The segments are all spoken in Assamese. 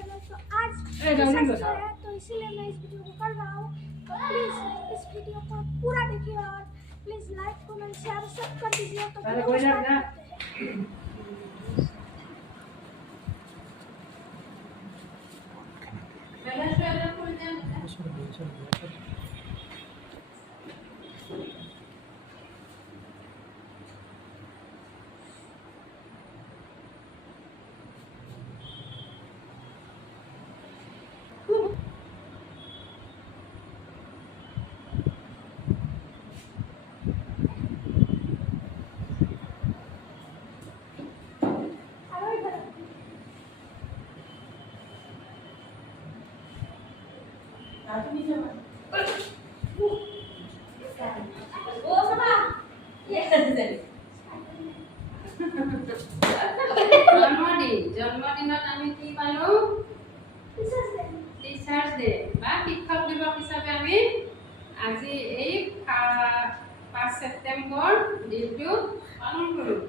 चैनल। तो आज सच है तो इसीलिए मैं इस वीडियो को कर रहा हूँ। तो प्लीज़ इस वीडियो को पूरा देखिए और प्लीज़ लाइक कमेंट शेयर सब कर दीजिए। तो वीडियो को स्टार्ट करते हैं। জন্মদিনত আমি কি পালো? টিচাৰ্ছ ডে বা শিক্ষক দিৱস হিচাপে আমি আজি এই 5 ছেপ্টেম্বৰ দিনটো পালন কৰোঁ।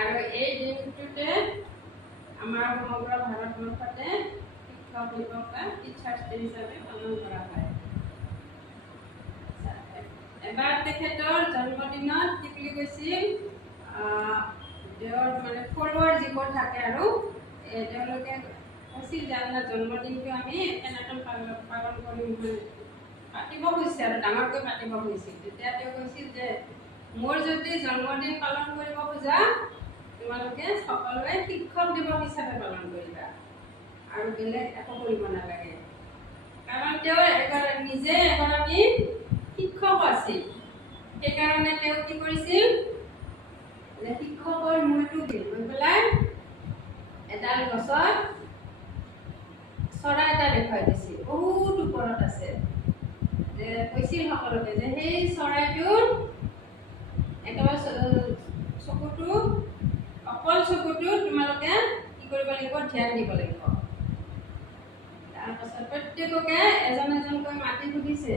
আৰু এই দিনটোতে আমাৰ সমগ্ৰ ভাৰতবৰ্ষতে শিক্ষক দিৱস বা টিচাৰ্ছ ডে হিচাপে পালন কৰা হয়। এবাৰ তেখেতৰ জন্মদিনত কি বুলি কৈছিল, তেওঁৰ মানে ফলোৱাৰ যিবোৰ থাকে আৰু তেওঁলোকে কৈছিল যে আপোনাৰ জন্মদিনটো আমি কেনেকৈ পালন কৰিম, পাতিব খুজিছে আৰু ডাঙৰকৈ পাতিব খুজিছিল। তেতিয়া তেওঁ কৈছিল যে মোৰ যদি জন্মদিন পালন কৰিব খোজা তোমালোকে সকলোৱে শিক্ষক দিৱস হিচাপে পালন কৰিবা আৰু বেলেগ একো কৰিব নালাগে। কাৰণ তেওঁ নিজে এগৰাকী শিক্ষক আছিল। সেইকাৰণে তেওঁ কি কৰিছিল যে শিক্ষকৰ মূৰটো লৈ পেলাই এডাল গছত চৰাই এটা দেখুৱাই দিছিল, বহুত ওপৰত আছে। যে কৈছিল সকলোকে যে সেই চৰাইটোৰ একেবাৰে চকুটো অকল চকুটো তোমালোকে কি কৰিব লাগিব, ধ্যান দিব লাগিব। তাৰপাছত প্ৰত্যেককে এজন এজনকৈ মাতি সুধিছে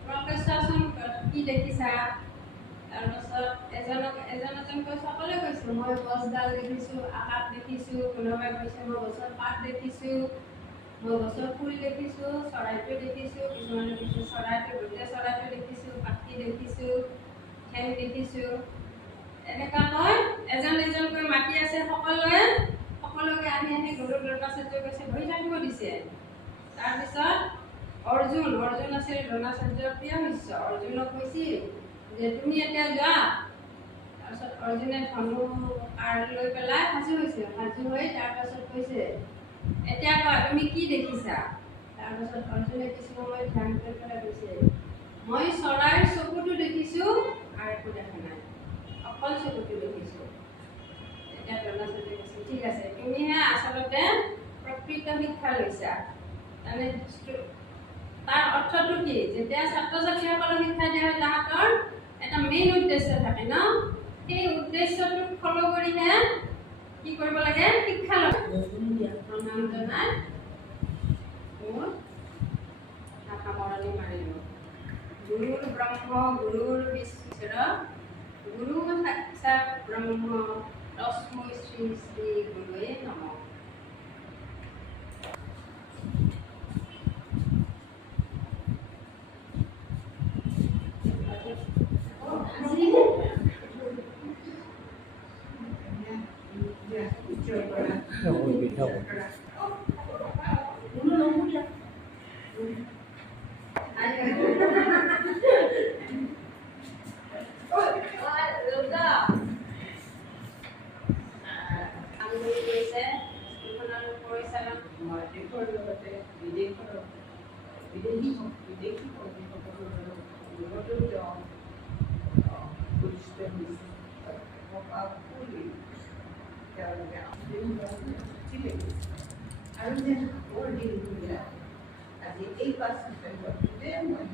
তোমালোকে চোৱাচোন কি দেখিছা। তাৰপাছত এজন এজনকৈ সকলোৱে কৈছে মই গছডাল দেখিছোঁ, আকাশ দেখিছোঁ, কোনোবাই কৈছে মই গছৰ পাত দেখিছোঁ, মই গছৰ ফুল দেখিছোঁ, চৰাইটো দেখিছোঁ, কিছুমানে দেখিছোঁ চৰাইটো গোটেই চৰাইটো দেখিছোঁ, পাখি দেখিছোঁ, ঠেং দেখিছোঁ। এনেকুৱাকৈ এজন এজনকৈ মাতি আছে সকলোকে আহি আহি গুৰু দ্ৰোণাচাৰ্যই কৈছে বহি থাকিব দিছে। তাৰপিছত অৰ্জুন আছিল দ্ৰোণাচাৰ্যৰ প্ৰিয় শিষ্য। অৰ্জুনক কৈছিল যে তুমি এতিয়া যোৱা। তাৰপিছত অৰ্জুনে ধনু কাঁড় লৈ পেলাই সাজু হৈ তাৰপাছত কৈছে এতিয়া কোৱা তুমি কি দেখিছা। তাৰপাছত অৰ্জুনে কিছু সময় ধ্যান কৰি পেলাই কৈছে মই চৰাইৰ চকুটো দেখিছোঁ আৰু একো দেখা নাই, অকল চকুটো দেখিছোঁ। এতিয়া দ্ৰোণাচাৰ্যই কৈছে ঠিক আছে, তুমিহে আচলতে প্ৰকৃত শিক্ষা লৈছা। তাৰমানে তাৰ অৰ্থটো কি, যেতিয়া ছাত্ৰ ছাত্ৰীসকলক শিক্ষা দিয়া হয় তাহাঁতৰ এটা মেইন উদ্দেশ্য থাকে ন, সেই উদ্দেশ্যটোক ফল' কৰিহে কি কৰিব লাগে, শিক্ষা ল'ব। প্ৰণাম জনাই মোৰ সামৰণি মাৰিলোঁ। গুৰুৰ ব্ৰহ্ম গুৰুৰ বিষ্ণু গুৰু সাক্ষাৎ ব্ৰহ্ম তস্मै শ্ৰী শ্ৰী গুৰুৱে নমঃ। আৰু যে বৰ দিন ধুনীয়া আজি এই 5 ছেপ্টেম্বৰটোতে মই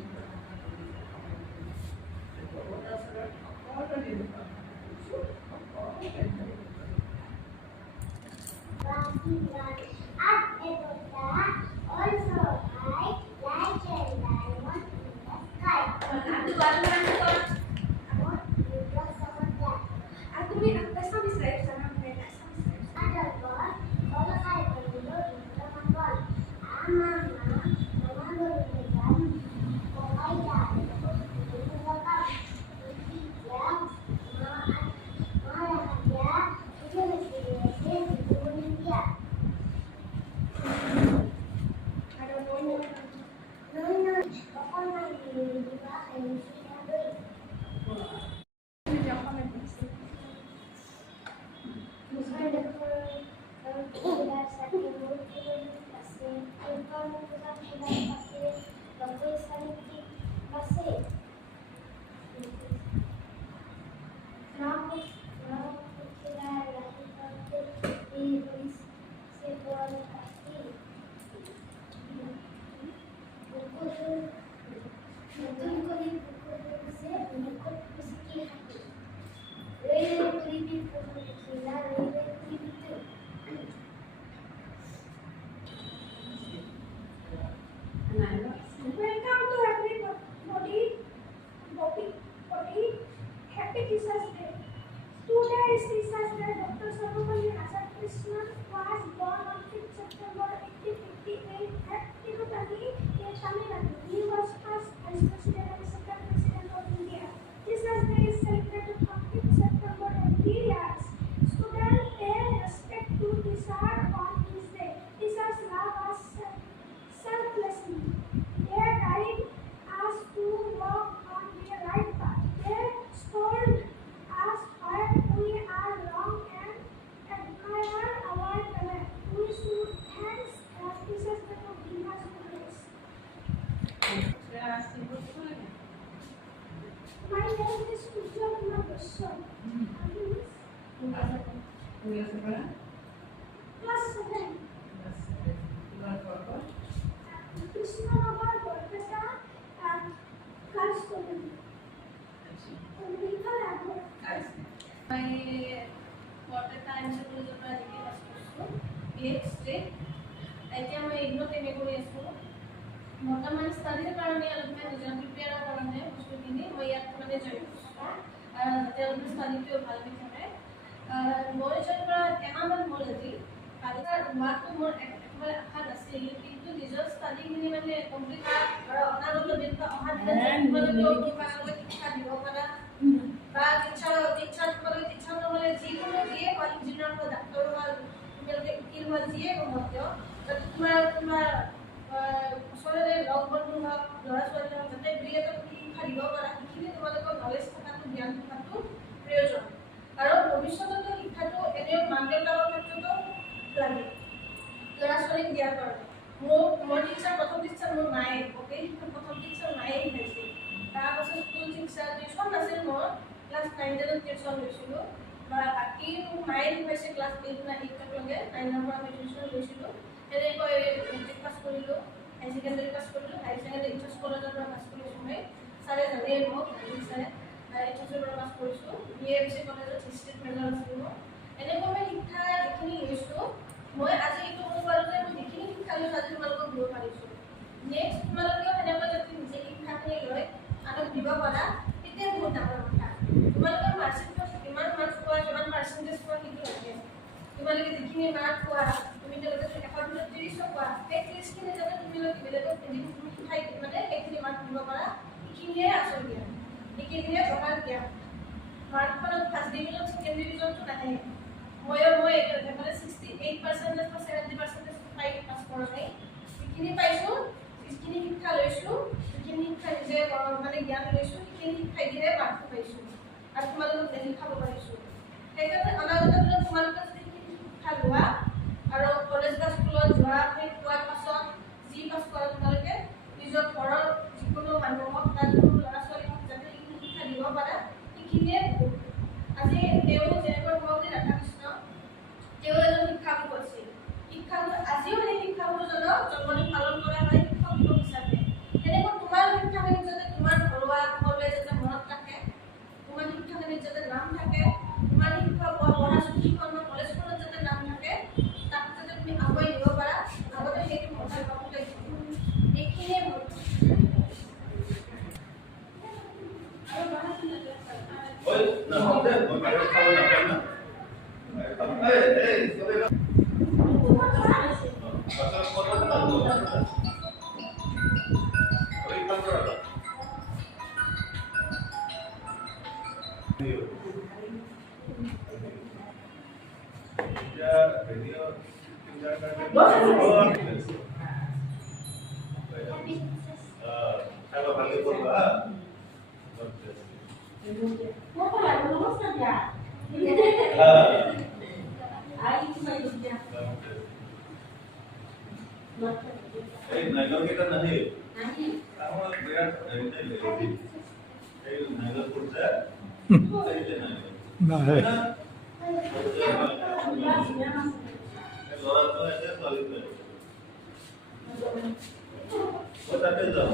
Welcome to everybody. Happy Teachers Day. Today is Teachers Day. Dr. Sarvapalli Radhakrishnan was born on 5th September 1858 at Tirupati in Tamil Nadu. He was first Vice President and second President of India. Teachers Day is celebrated on 5th September every year. Students pay respect to teachers on this day. Teachers love us selflessly. They guide us to walk on the right path. They scold us when we are wrong and admire our talent. We should thank teachers for giving us grace. My name is Ujjwal Kumar Bashar. Class 7. Krishnanagar, Kolkata, and Girls' College. Medical Award. বৰ্তমান ষ্টাডিৰ কাৰণে অলপমান নিজৰ প্ৰিপেয়াৰ কাৰণে বস্তুখিনি মই ইয়াত মানে জইন কৰিছোঁ আৰু তেওঁলোকে ষ্টাডিটো ভালকৈ থাকে মই জইন কৰা এমাহমান হ'ল আজি কালি হোৱাটো মোৰ একেবাৰে আশা নাছিল কিন্তু নিজৰ ষ্টাডিখিনি মানে কমপ্লিট অনাগত দিন বা অহা দিনলৈকেও কিবা শিক্ষা দিব পৰা বা টিচাৰ তোমালোকে টিচাৰ নহ'লে যিকোনো যিয়ে হয় ইঞ্জিনিয়াৰ বা ডাক্তৰ বা তোমালোকে উকিল হোৱা যিয়ে নহওক কিয় যাতে তোমাৰ ওচৰৰে লগ বন্ধু হওক ল'ৰা ছোৱালী হওক যাতে দুই এটা শিক্ষা দিব পৰা সেইখিনি তোমালোকৰ নলেজ থকাটো জ্ঞান থকাটো প্ৰয়োজন আৰু ভৱিষ্যততো শিক্ষাটো এনেও মাক দেউতাকৰ ক্ষেত্ৰতো লাগে ল'ৰা ছোৱালীক দিয়াৰ কাৰণে মোৰ টিচাৰ প্ৰথম টিচাৰ মোৰ মায়ে অ'কে প্ৰথম টিচাৰ মায়ে শিকাইছিল তাৰপাছত স্কুল টিচাৰ টিউশ্যন নাছিল মোৰ ক্লাছ 9-10 টিউশ্যন লৈছিলোঁ বা বাকী মায়ে শিকাইছে ক্লাছ 8-9লৈকে 9ৰ পৰা আমি টিউশ্যন লৈছিলোঁ তেনেকৈ মেট্ৰিক পাছ কৰিলোঁ হাই ছেকেণ্ডেৰী পাছ কৰিলোঁ হাই ছেকেণ্ডেৰী এইচ এছ কলেজৰ পৰা পাছ কৰিছোঁ মই ছাৰে জানেই মোক ছাৰে এইচ এছৰ পৰা পাছ কৰিছোঁ BMC কলেজত হিষ্ট্ৰীত মেজৰ আছিল মোৰ এনেকৈ মই শিক্ষা যিখিনি লৈছোঁ মই আজি এইটো ক'ব পাৰোঁ যে মই যিখিনি শিক্ষা লৈছোঁ আজি তোমালোকক দিব পাৰিছোঁ নেক্সট তোমালোকেও সেনেকৈ যদি নিজে শিক্ষাখিনি লৈ আনক দিব পাৰা তেতিয়া বহুত ডাঙৰ কথা তোমালোকৰ মাৰ্কশ্বিটত কিমান মাৰ্কছ পোৱা কিমান পাৰ্চেণ্টেজ পোৱা সেইটো লাগে তোমালোকে যিখিনি মাৰ্ক পোৱা তুমি তেওঁলোকে 130 পোৱা সেই 30খিনি যাতে তোমালোকে বেলেগক শিকাই মানে সেইখিনি মাৰ্ক দিব পাৰা সেইখিনিয়ে আচল জ্ঞান সেইখিনিয়ে পঢ়াৰ জ্ঞান মাৰ্কখনত ফাৰ্ষ্ট ডিভিজন ছেকেণ্ড ডিভিজনটো নাহে মই একেবাৰে 68% বা 70% পাই পাছ কৰা নাই সেইখিনি পাইছোঁ যিখিনি শিক্ষা লৈছোঁ যিখিনি শিক্ষা নিজে মানে জ্ঞান লৈছোঁ সেইখিনি শিক্ষাই দিয়ে মাৰ্কটো পাইছোঁ আৰু তোমালোকক দেখাব পাৰিছোঁ সেইকাৰণে অনাগত দিনত তোমালোকে শিক্ষা লোৱা আৰু কলেজ বা স্কুলত যোৱা সেই পোৱাৰ পাছত যি পাছ কৰা তোমালোকে নিজৰ ঘৰৰ যিকোনো মানুহক বা যিকোনো ল'ৰা ছোৱালীক যাতে এইখিনি শিক্ষা দিব পাৰা সেইখিনিয়ে আজি তেওঁ যেনেকৈ ভগৱতী ৰাধাকৃষ্ণ তেওঁ এজন শিক্ষাগুৰু আছিল শিক্ষাগুৰু আজিও সেই শিক্ষাগুৰুজনক জন্মদিন পালন কৰা হয় শিক্ষক দিৱস হিচাপে তেনেকৈ তোমাৰ শিক্ষাখিনিক যাতে তোমাৰ ঘৰুৱা সকলোৱে যাতে মনত ৰাখে তোমাৰ শিক্ষাখিনিত যাতে নাম থাকে তোমাৰ শিক্ষা পঢ়া স্কুলখন বা কলেজখনত যাতে নাম থাকে তাক যাতে তুমি আগুৱাই দিব পাৰা আগতে সেইটো মতাই পাব লাগিব এইখিনিয়ে মোৰ আৰু Oi, não, não, não, mas eu falo na perna. Ei, passar foto da lua. Oi, pastor. Ya, video tinggal kalau panggil purba. Mau apa? Mau saja. নাহে ল'ৰাটো আছে ছোৱালীটো আছে। তাতে যাওঁ